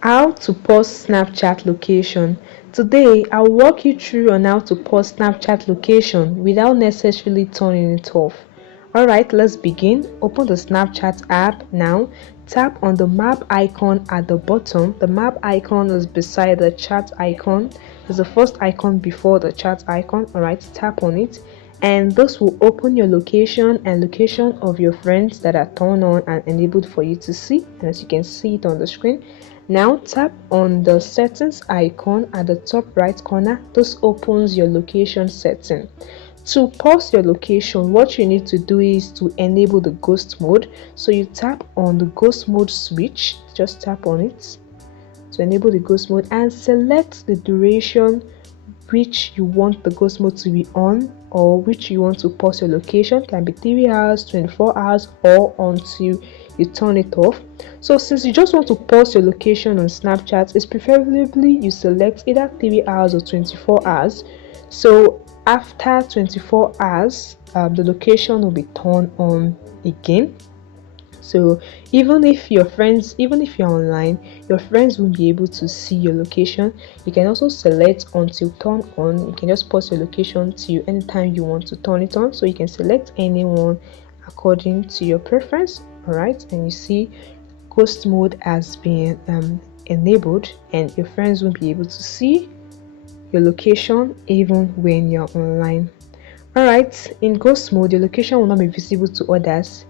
How to pause Snapchat location. Today, I'll walk you through on how to pause Snapchat location without necessarily turning it off. Alright, let's begin. Open the Snapchat app now. Tap on the map icon at the bottom. The map icon is beside the chat icon. It's the first icon before the chat icon. Alright, tap on it. And this will open your location and location of your friends that are turned on and enabled for you to see. And as you can see it on the screen, now tap on the settings icon at the top right corner. This opens your location setting. To pause your location, what you need to do is to enable the ghost mode. So you tap on the ghost mode switch, just tap on it to enable the ghost mode and select the duration which you want the ghost mode to be on or which you want to pause your location. It can be 3 hours, 24 hours, or until you turn it off. So since you just want to pause your location on Snapchat, it's preferably you select either 3 hours or 24 hours. So after 24 hours, the location will be turned on again. So even if you're online, your friends won't be able to see your location. You can also select until turn on. You can just pause your location till anytime you want to turn it on. So you can select anyone according to your preference. All right, and you see ghost mode has been enabled, and your friends won't be able to see your location even when you're online. All right, in ghost mode, your location will not be visible to others,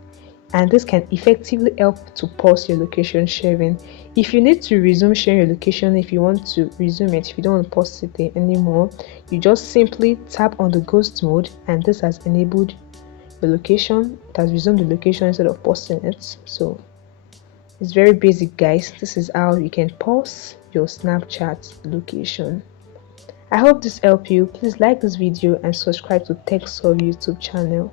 and this can effectively help to pause your location sharing. If you need to resume sharing your location, if you want to resume it, if you don't want to post it anymore, you just simply tap on the ghost mode, and this has enabled the location. It has resumed the location instead of pausing it. So it's very basic, guys. This is how you can pause your Snapchat location. I hope this helped you. Please like this video and subscribe to TechSolve YouTube channel.